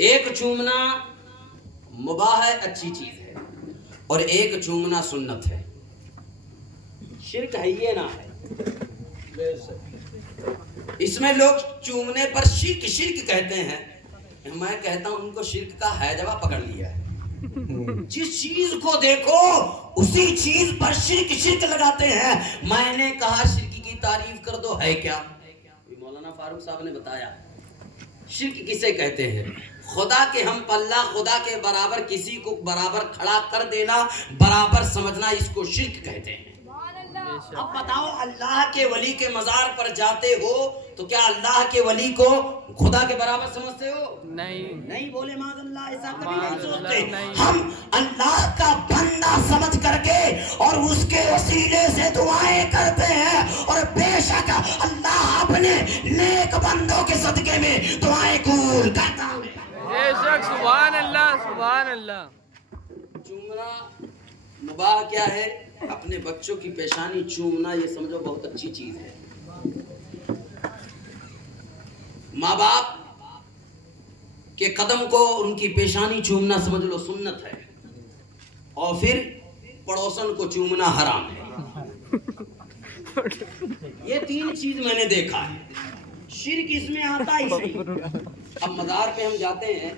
ایک چومنا مباح ہے، اچھی چیز ہے، اور ایک چومنا سنت ہے. شرک ہے یہ نہ ہے. اس میں لوگ چومنے پر شرک شرک کہتے ہیں. میں کہتا ہوں ان کو شرک کا حیجبہ پکڑ لیا ہے. جس چیز کو دیکھو اسی چیز پر شرک شرک لگاتے ہیں. میں نے کہا شرک کی تعریف کر دو، ہے کیا؟ مولانا فاروق صاحب نے بتایا شرک کسے کہتے ہیں. خدا کے ہم پلہ، خدا کے برابر کسی کو برابر کھڑا کر دینا، برابر سمجھنا، اس کو شرک کہتے ہیں. اب بتاؤ اللہ کے ولی کے مزار پر جاتے ہو تو کیا اللہ کے ولی کو خدا کے برابر سمجھتے ہو؟ نہیں بولے معاذ اللہ، ایسا کبھی نہیں سوچتے. ہم اللہ کا بندہ سمجھ کر کے اور اس کے وسیلے سے دعائیں کرتے ہیں، اور بے شک اللہ اپنے نیک بندوں کے صدقے میں دعائیں قبول کرتا ہے. بے شک. سبحان اللہ سبحان اللہ. چومنا مباح کیا ہے؟ اپنے بچوں کی پیشانی چومنا، یہ سمجھو بہت اچھی چیز ہے. ماں باپ کے قدم کو، ان کی پیشانی چومنا سمجھ لو سنت ہے، اور پھر پڑوسن کو چومنا حرام ہے. یہ تین چیز میں نے دیکھا ہے. شرک اس میں آتا ہی نہیں. اب مزار پہ ہم جاتے ہیں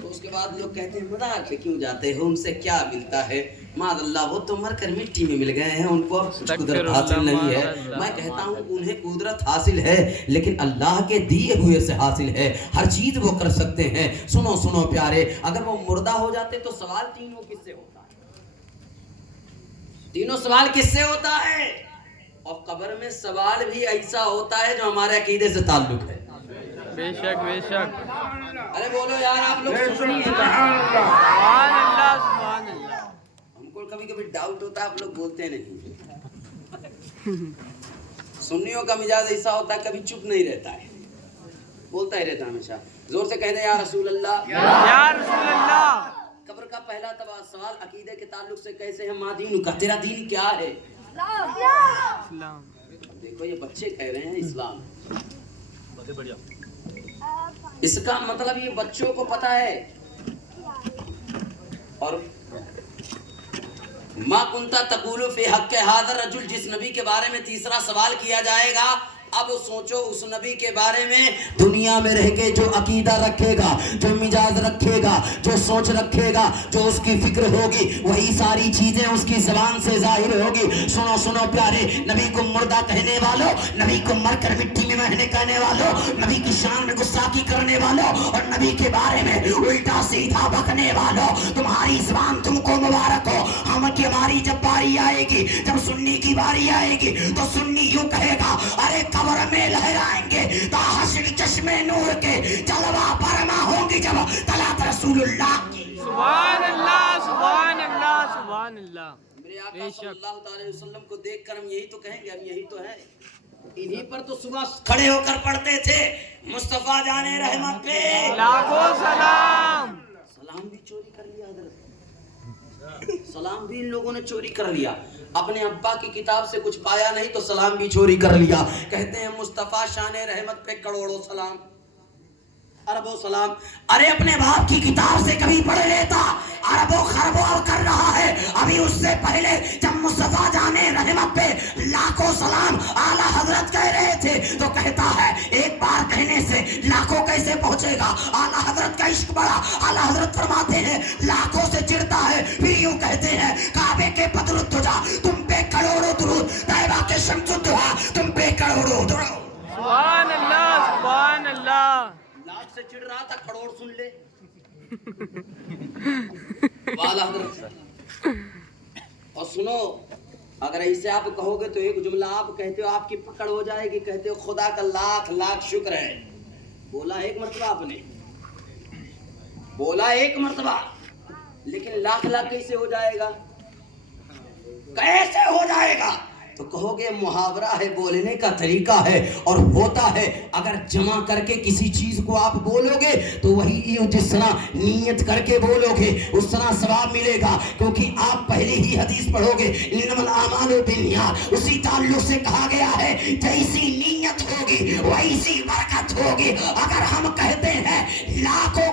تو اس کے بعد لوگ کہتے ہیں مزار پہ کیوں جاتے ہو، ان سے کیا ملتا ہے؟ معاذ اللہ وہ تو مر کر مٹی میں مل گئے ہیں، ان کو کچھ قدرت حاصل نہیں ہے. میں کہتا ہوں انہیں قدرت حاصل ہے لیکن اللہ کے دیے ہوئے سے حاصل ہے. ہر چیز وہ کر سکتے ہیں. سنو پیارے، اگر وہ مردہ ہو جاتے تو سوال تینوں کس سے ہوتا ہے؟ تینوں سوال کس سے ہوتا ہے؟ اور قبر میں سوال بھی ایسا ہوتا ہے جو ہمارے عقیدے سے تعلق ہے. بے شک بے شک. ارے بولو یار، آپ لوگ سنیے. سبحان اللہ سبحان اللہ. ہم کو کبھی کبھی ڈاؤٹ ہوتا ہے، آپ لوگ بولتے نہیں. سنیوں کا مزاج ایسا ہوتا ہے کبھی چپ نہیں رہتا ہے، بولتا ہی رہتا ہمیشہ. زور سے کہہ دیں یا رسول اللہ، یا رسول اللہ. قبر کا پہلا سوال عقیدے کے تعلق سے کیسے ہے؟ ما دین کا، تیرا دین کیا ہے؟ اسلام. دیکھو یہ بچے کہہ رہے ہیں اسلام. اس کا مطلب یہ بچوں کو پتا ہے. اور ما کنتا تقول فی حق ھذا الرجل، جس نبی کے بارے میں تیسرا سوال کیا جائے گا، اب سوچو اس نبی کے بارے میں دنیا میں رہ کے جو عقیدہ رکھے گا، جو مزاج رکھے گا، جو سوچ رکھے گا، جو اس کی فکر ہوگی، وہی ساری چیزیں اس کی زبان سے ظاہر ہوگی. سنو پیارے، نبی کو مردہ کہنے والوں، نبی کو مر کر مٹی میں مہنے کہنے والوں، نبی کی شان میں گستاخی کرنے والوں، اور نبی کے بارے میں الٹا سیدھا بکنے والوں، تمہاری زبان تم کو مبارک ہو. ہماری جب باری آئے گی، جب سنی کی باری آئے گی تو سنی یوں کہے گا، ارے قبر میں لہرائیں گے تا حشر چشمے نور کے، جلوہ پرما ہوں گی جب طلعت رسول اللہ کی. سبحان اللہ سبحان اللہ سبحان اللہ. میرے آقا صلی اللہ تعالی وسلم کو دیکھ کر ہم یہی تو کہیں گے، ہم یہی تو ہیں. انہی پر تو صبح کھڑے ہو کر پڑھتے تھے مصطفیٰ جانے رحمت پہ لاکھوں سلام. سلام بھی چوری کر لیا حضرت، سلام بھی ان لوگوں نے چوری کر لیا. اپنے ابا کی کتاب سے کچھ پایا نہیں تو سلام بھی چوری کر لیا. کہتے ہیں مصطفیٰ شان رحمت پہ کروڑوں سلام، اربوں سلام. ارے اپنے باپ کی کتاب سے کبھی پڑھ لیتا، اربوں خربوں کر رہا ہے. ابھی اس سے پہلے جب مصطفیٰ جانے رحمت پہ لاکھوں سلام اعلیٰ حضرت کہہ رہے تھے تو کہتا ہے ایک بار کہنے سے لاکھوں کیسے پہنچے گا؟ اعلیٰ حضرت کا عشق بڑا. اعلیٰ حضرت فرماتے ہیں لاکھوں سے چڑھتا ہے، پھر یوں کہتے ہیں کعبے کے بدر الدجا تم پہ کروڑوں درود، طیبہ کے شمس الدہا تم پہ کروڑوں درود. سبحان اللہ سبحان اللہ. لاکھ سے چڑھ رہا تھا، کروڑ سن لے. والا حضرت. اور سنو، اگر ایسے آپ کہو گے تو ایک جملہ آپ کہتے ہو آپ کی پکڑ ہو جائے گی. کہتے ہو خدا کا لاکھ لاکھ شکر ہے. بولا ایک مرتبہ آپ نے، بولا ایک مرتبہ، لیکن لاکھ لاکھ کیسے ہو جائے گا؟ کیسے ہو جائے گا؟ تو کہو گے محاورہ ہے، بولنے کا طریقہ ہے اور ہوتا ہے. اگر جمع کر کے کسی چیز کو آپ بولو گے تو وہی جس طرح نیت کر کے بولو گے اس طرح ثواب ملے گا، کیونکہ آپ پہلے ہی حدیث پڑھو گے انما الاعمال بالنیات، اسی تعلق سے کہا گیا ہے جیسی نیت ہوگی ویسی برکت ہوگی. اگر ہم کہتے ہیں لاکھوں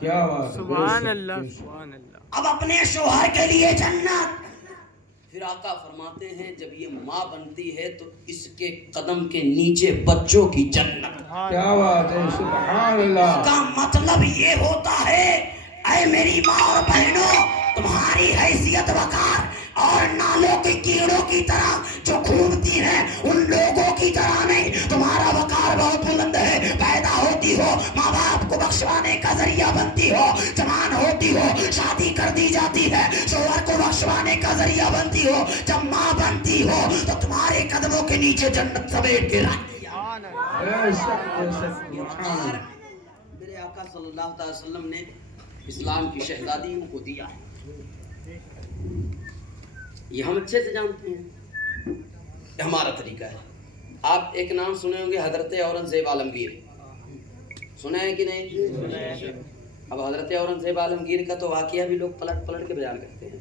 کیا بات ہے، سبحان بے اللہ شک، سبحان اللہ. اب اپنے شوہر کے لیے جنت. پھر آقا فرماتے ہیں جب یہ ماں بنتی ہے تو اس کے قدم کے نیچے بچوں کی جنت. کیا بات ہے، سبحان اللہ. کا مطلب یہ ہوتا ہے اے میری ماں اور بہنوں، تمہاری حیثیت وقار اور نالوں کے کیڑوں کی طرح جو گھومتی ہیں ان لوگوں کی طرح نہیں. تمہارا وقار بہت بلند ہے. پیدا ہوتی ہو ماں باپ کو بخشوانے کا ذریعہ بنتی ہو، جوان ہوتی ہو شادی کر دی جاتی ہے، شوہر کو بخشوانے کا ذریعہ بنتی ہو. جب ماں بنتی ہو تو تمہارے قدموں کے نیچے جنت سمیٹ کے رکھ دیا. بے شک، بے شک، یہ سبحان وقار اللہ. میرے آقا صلی اللہ علیہ وسلم نے اسلام کی شہزادیوں کو دیا. یہ ہم اچھے سے جانتے ہیں، یہ ہمارا طریقہ ہے. آپ ایک نام سنے ہوں گے حضرت اورنگزیب عالمگیر، سنا ہے کہ نہیں؟ اب حضرت اورنگزیب عالمگیر کا تو واقعہ بھی لوگ پلٹ پلٹ کے بیان کرتے ہیں.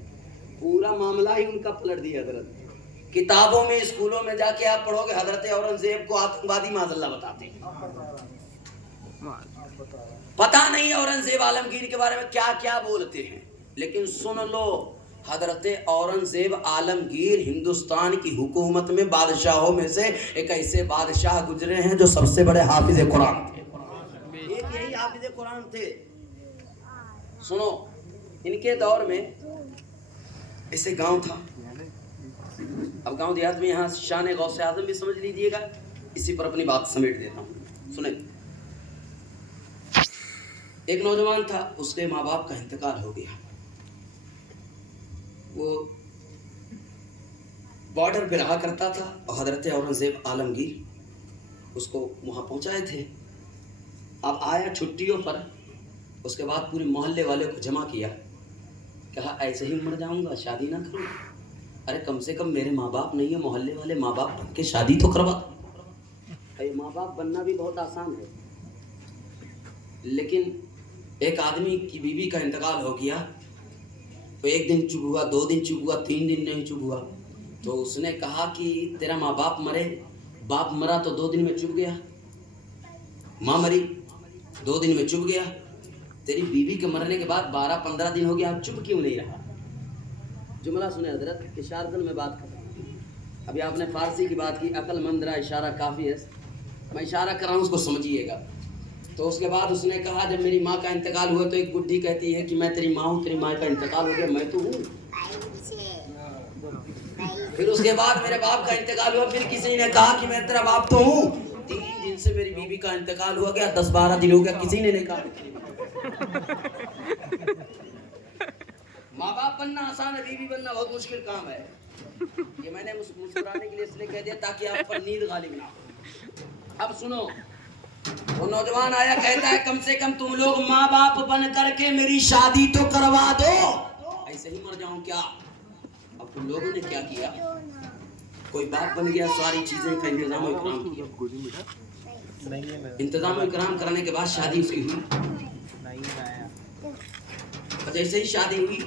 پورا معاملہ ہی ان کا پلٹ دیا حضرت. کتابوں میں اسکولوں میں جا کے آپ پڑھو گے حضرت اورنگزیب کو آتنکوادی معاذ اللہ بتاتے ہیں. پتہ نہیں اورنگزیب عالمگیر کے بارے میں کیا کیا بولتے ہیں، لیکن سن لو حضرت اورنگزیب عالمگیر ہندوستان کی حکومت میں بادشاہوں میں سے ایک ایسے بادشاہ گزرے ہیں جو سب سے بڑے حافظ قرآن تھے. ایک یہی حافظ قرآن تھے. سنو، ان کے دور میں ایسے گاؤں تھا. اب گاؤں دیہات میں یہاں شان غوث اعظم بھی سمجھ لیجیے گا، اسی پر اپنی بات سمیٹ دیتا ہوں. سنیں، ایک نوجوان تھا، اس کے ماں باپ کا انتقال ہو گیا. وہ بارڈر پہ رہا کرتا تھا اور حضرت اورنگزیب عالمگیر اس کو وہاں پہنچائے تھے. اب آیا چھٹیوں پر، اس کے بعد پورے محلے والے کو جمع کیا، کہا ایسے ہی مر جاؤں گا، شادی نہ کروں. ارے کم سے کم میرے ماں باپ نہیں ہے، محلے والے ماں باپ بن کے شادی تو کروا. ماں باپ بننا بھی بہت آسان ہے، لیکن ایک آدمی کی بیوی کا انتقال ہو گیا تو ایک دن چپ ہوا، 2 دن چپ ہوا، 3 دن نہیں چپ ہوا. تو اس نے کہا کہ تیرا ماں باپ مرے، باپ مرا تو 2 دن میں چپ گیا، ماں مری 2 دن میں چپ گیا، تیری بیوی کے مرنے کے بعد 12-15 دن ہو گیا، اب چپ کیوں نہیں رہا؟ جملہ سنے حضرت، اشارتاً میں بات کر رہا ہوں. ابھی آپ نے فارسی کی بات کی، عقل مند رہا اشارہ کافی ہے، میں اشارہ کر رہا ہوں اس کو سمجھیے گا. تو اس کے بعد اس نے کہا جب میری ماں کا انتقال ہوا تو ایک بڈھی کہتی ہے کہ میں تیری ماں ہوں، تیری ماں کا انتقال ہو گیا، میں تو ہوں. پھر اس کے بعد میرے باپ کا انتقال ہوا، پھر کسی نے کہا کہ میں تیرا باپ تو ہوں. 3 دن سے میری بیوی کا انتقال ہوا گیا، 10-12 دن ہو گیا، کسی نے نہیں کہا. ماں باپ بننا آسان ہے، بیوی بننا بہت مشکل کام ہے. یہ میں نے مسکرانے کے لیے اس لیے کہہ دیا تاکہ آپ پر نیند غالب نہ ہو. اب سنو، وہ نوجوان آیا، کہتا ہے کم سے کم تم لوگ ماں باپ بن کر کے میری شادی تو کروا دو، ایسے ہی مر جاؤں کیا؟ اب تم لوگوں نے کیا کیا؟ کوئی باپ بن گیا، ساری چیزیں کا انتظام و اکرام کیا. انتظام و اکرام کرنے کے بعد شادی اس کی ہوئی. جیسے ہی شادی ہوئی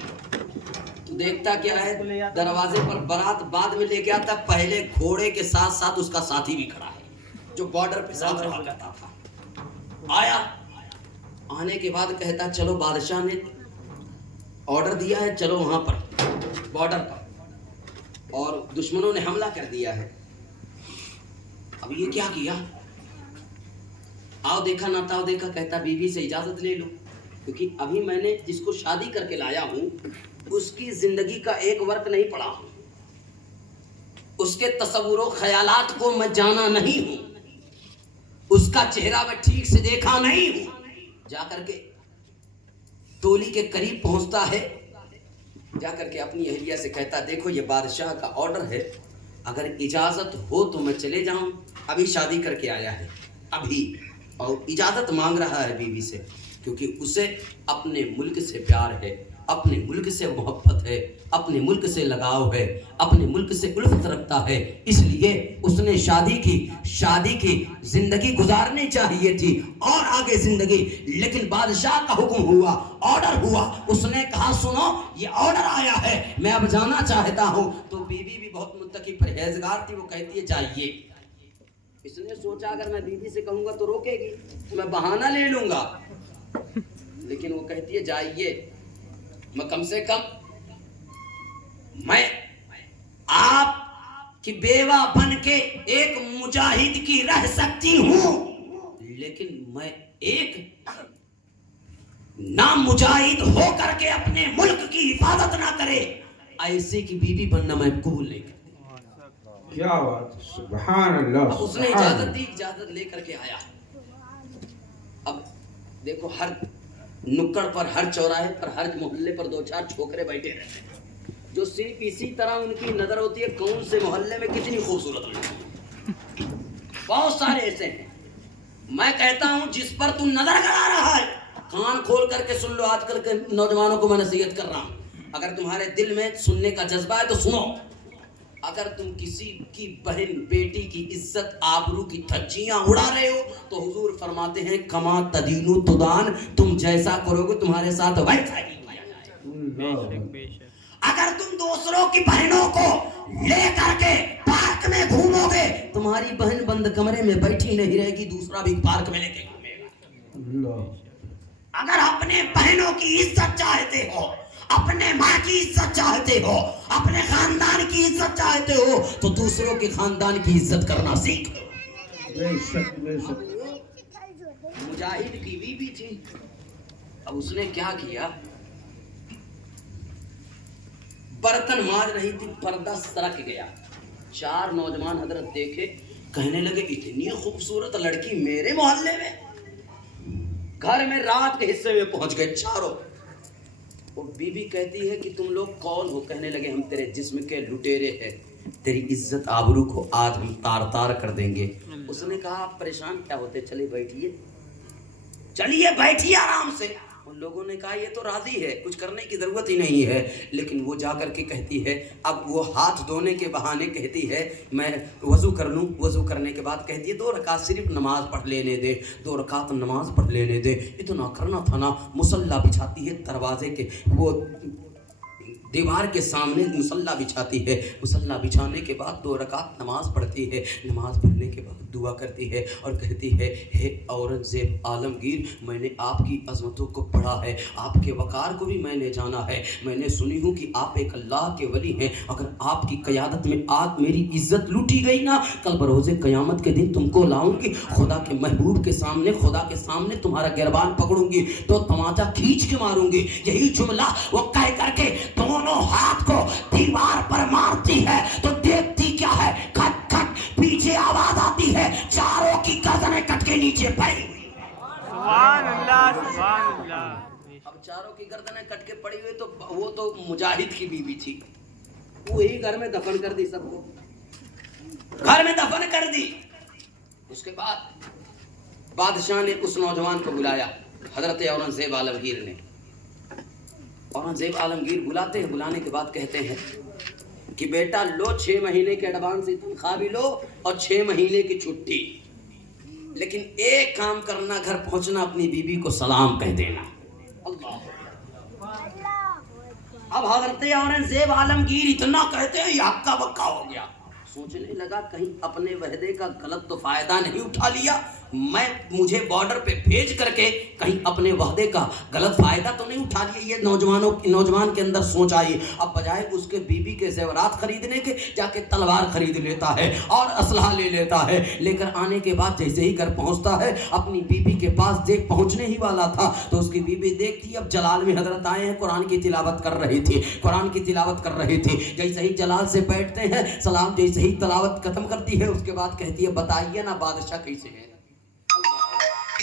تو دیکھتا کیا ہے، دروازے پر بارات بعد میں لے کے آتا، پہلے گھوڑے کے ساتھ ساتھ اس کا ساتھی بھی کھڑا ہے جو بارڈر پہ ساتھ رہا کرتا تھا. آیا، آنے کے بعد کہتا چلو بادشاہ نے آرڈر دیا ہے، چلو وہاں پر بارڈر پر، اور دشمنوں نے حملہ کر دیا ہے. اب یہ کیا کیا؟ آؤ دیکھا نہ تاؤ دیکھا، کہتا بیوی سے اجازت لے لو، کیونکہ ابھی میں نے جس کو شادی کر کے لایا ہوں اس کی زندگی کا ایک ورق نہیں پڑا ہوں، اس کے تصور و خیالات کو میں جانا نہیں ہوں، اس کا چہرہ میں ٹھیک سے دیکھا نہیں ہوں. جا کر کے تولی کے قریب پہنچتا ہے، جا کر کے اپنی اہلیہ سے کہتا دیکھو یہ بادشاہ کا آرڈر ہے، اگر اجازت ہو تو میں چلے جاؤں، ابھی شادی کر کے آیا ہے ابھی. اور اجازت مانگ رہا ہے بیوی سے، کیونکہ اسے اپنے ملک سے پیار ہے، اپنے ملک سے محبت ہے، اپنے ملک سے لگاؤ ہے، اپنے ملک سے الفت رکھتا ہے، اس لیے اس نے شادی کی زندگی گزارنی چاہیے تھی اور آگے زندگی. لیکن بادشاہ کا حکم ہوا، آرڈر ہوا، اس نے کہا سنو یہ آرڈر آیا ہے، میں اب جانا چاہتا ہوں. تو بیوی بھی بہت متقی پرہیزگار تھی، وہ کہتی ہے جائیے. اس نے سوچا اگر میں بیوی سے کہوں گا تو روکے گی، میں بہانہ لے لوں گا. لیکن وہ کہتی ہے جائیے، میں کم سے کم میں آپ کی بیوہ بن کے ایک مجاہد کی رہ سکتی ہوں، لیکن میں ایک نامجاہد ہو کر کے اپنے ملک کی حفاظت نہ کرے ایسے کی بیوی بننا میں قبول نہیں کرتی۔ کیا بات، سبحان اللہ، اب اس نے اجازت دی، اجازت لے کر کے آیا۔ اب دیکھو ہر نکڑ پر، ہر چوراہے پر، ہر محلے پر دو چار چھوکرے بیٹھے رہتے ہیں جو صرف اسی طرح ان کی نظر ہوتی ہے کون سے محلے میں کتنی خوبصورت لڑکی۔ بہت سارے ایسے ہیں، میں کہتا ہوں جس پر تم نظر گڑا رہا ہے کان کھول کر کے سن لو، آج کل کے نوجوانوں کو میں نصیحت کر رہا ہوں، اگر تمہارے دل میں سننے کا جذبہ ہے تو سنو۔ اگر تم کسی کی بہن بیٹی کی عزت آبرو کی دھجیاں اڑا رہے ہو تو حضور فرماتے ہیں کما تدینو تدان، تم جیسا کرو گے تمہارے ساتھ ویسا ہی کیا جائے گا۔ اگر تم دوسروں کی بہنوں کو لے کر کے پارک میں گھومو گے تمہاری بہن بند کمرے میں بیٹھی نہیں رہے گی، دوسرا بھی پارک میں لے کے گھومے گا۔ اگر اپنے بہنوں کی عزت چاہتے ہو، اپنے ماں کی عزت چاہتے ہو، اپنے خاندان کی عزت چاہتے ہو تو دوسروں کے خاندان کی عزت کرنا سیکھ لو۔ بے شک بے شک۔ مجاہد کی بیوی تھی، اب اس نے کیا کیا، برتن مانج رہی تھی، پردہ سرک گیا، چار نوجوان حضرت دیکھے، کہنے لگے اتنی خوبصورت لڑکی میرے محلے میں، گھر میں رات کے حصے میں پہنچ گئے چاروں۔ وہ بی بی کہتی ہے کہ تم لوگ کون ہو؟ کہنے لگے ہم تیرے جسم کے لٹیرے ہیں، تیری عزت آبرو کو آج ہم تار تار کر دیں گے۔ اس نے کہا آپ پریشان کیا ہوتے، چلے بیٹھیے، چلیے بیٹھیے آرام سے۔ ان لوگوں نے کہا یہ تو راضی ہے، کچھ کرنے کی ضرورت ہی نہیں ہے، لیکن وہ جا کر کے کہتی ہے، اب وہ ہاتھ دھونے کے بہانے کہتی ہے میں وضو کر لوں، وضو کرنے کے بعد کہتی ہے 2 رکعت صرف نماز پڑھ لینے دے، 2 رکعت نماز پڑھ لینے دے۔ اتنا کرنا تھا نا، مصلی بچھاتی ہے دروازے کے وہ دیوار کے سامنے مصلی بچھاتی ہے، مصلی بچھانے کے بعد 2 رکعت نماز پڑھتی ہے، نماز پڑھنے کے بعد دعا کرتی ہے اور کہتی ہے ہے اورنگزیب عالمگیر، میں نے آپ کی عظمتوں کو پڑھا ہے، آپ کے وقار کو بھی میں نے جانا ہے، میں نے سنی ہوں کہ آپ ایک اللہ کے ولی ہیں، اگر آپ کی قیادت میں آج میری عزت لوٹی گئی نا، کل بروز قیامت کے دن تم کو لاؤں گی، خدا کے محبوب کے سامنے، خدا کے سامنے تمہارا گربان پکڑوں گی تو تماچا کھینچ کے ماروں گی۔ یہی جملہ وہ کہہ کر کے دونوں ہاتھ کو دیوار پر مارتی ہے تو دیکھتی کیا ہے، کھٹ کھٹ پیچھے آواز آتی ہے، چاروں کی گردنیں کٹ کے نیچے پڑی ہوئی۔ سبحان اللہ سبحان اللہ۔ اب چاروں کی گردنیں کٹ کے پڑی ہوئی تو وہ تو مجاہد کی بیوی تھی، وہی گھر میں دفن کر دی، سب کو گھر میں دفن کر دی۔ اس کے بعد بادشاہ نے اس نوجوان کو بلایا، حضرت اورنگزیب عالمگیر نے۔ اورنگزیب عالمگیر بلاتے ہیں، بلانے کے بعد کہتے ہیں کہ بیٹا لو 6 مہینے کے ایڈوانس تنخواہ بھی لو اور 6 مہینے کی چھٹی، لیکن ایک کام کرنا، گھر پہنچنا اپنی بیوی کو سلام کہہ دینا۔ اللہ، اب حضرت اورنگزیب عالمگیر اتنا کہتے ہیں یہ ہکا بکا ہو گیا، سوچنے لگا کہیں اپنے وعدے کا غلط تو فائدہ نہیں اٹھا لیا، مجھے بارڈر پہ بھیج کر کے کہیں اپنے وعدے کا غلط فائدہ تو نہیں اٹھا لیا۔ یہ نوجوان کے اندر سوچ آئی، اب بجائے اس کے بیوی کے زیورات خریدنے کے جا کے تلوار خرید لیتا ہے اور اسلحہ لے لیتا ہے، لے کر آنے کے بعد جیسے ہی گھر پہنچتا ہے اپنی بیوی کے پاس دیکھ پہنچنے ہی والا تھا تو اس کی بیوی دیکھتی اب جلال میں حضرت آئے ہیں، قرآن کی تلاوت کر رہی تھی، قرآن کی تلاوت کر رہی تھی، جیسے ہی جلال سے بیٹھتے ہیں سلام، جیسے ہی تلاوت ختم کرتی ہے اس کے بعد کہتی ہے بتائیے نا بادشاہ کیسے ہے؟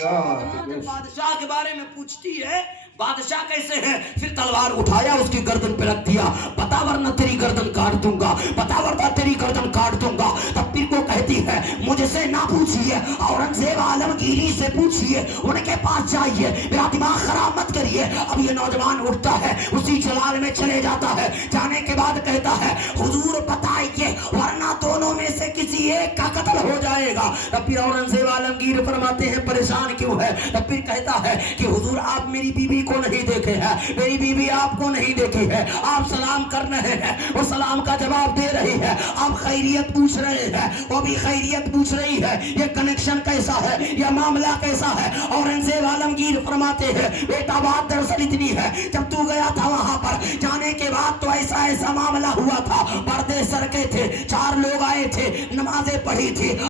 بادشاہ کے بارے میں پوچھتی ہے بادشاہ کیسے ہے، پھر تلوار اٹھایا اس کی گردن پہ رکھ دیا، بتا ورنہ تیری گردن کاٹ دوں گا، بتا ورنہ تیری گردن کاٹ دوں گا۔ تب پھر کو کہتی ہے مجھ سے نہ پوچھئے، اورنگزیب عالمگیری سے پوچھئے، ان کے پاس جائیے، میرا دماغ خراب مت کریے۔ اب یہ نوجوان اٹھتا ہے اسی جلال میں چلے جاتا ہے، جانے کے بعد کہتا ہے حضور بتائیے ورنہ دونوں میں سے کسی ایک کا قتل ہو جائے گا۔ تب پھر اورنگزیب عالمگیر فرماتے ہیں پریشان کیوں ہے؟ تب پھر کہتا ہے کہ حضور آپ میری بیوی کو نہیں دیکھے ہیں، میری بیوی آپ کو نہیں دیکھی ہے، آپ سلام کر رہے ہیں، وہ سلام کا جواب دے رہی ہے، آپ خیریت پوچھ رہے ہیں، وہ بھی خیریت پوچھ رہی ہے، یہ کنیکشن کیسا ہے، یہ معاملہ کیسا ہے؟ اورنگزیب عالمگیر فرماتے ہیں بیٹا بات دراصل اتنی ہے، جب تو گیا تھا وہاں پر جانے کے بعد تو ایسا ایسا معاملہ ہوا تھا، پردے سر کے تھے، 4 لوگ آئے تھے، نمازیں پڑھی تھی،